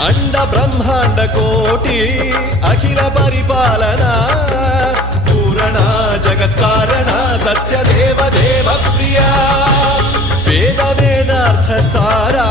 అండ బ్రహ్మాండ కోటి అఖిల పరిపాలన పూరణ జగత్కారణ సత్య దేవ దేవ ప్రియ వేద వేదార్థ సారా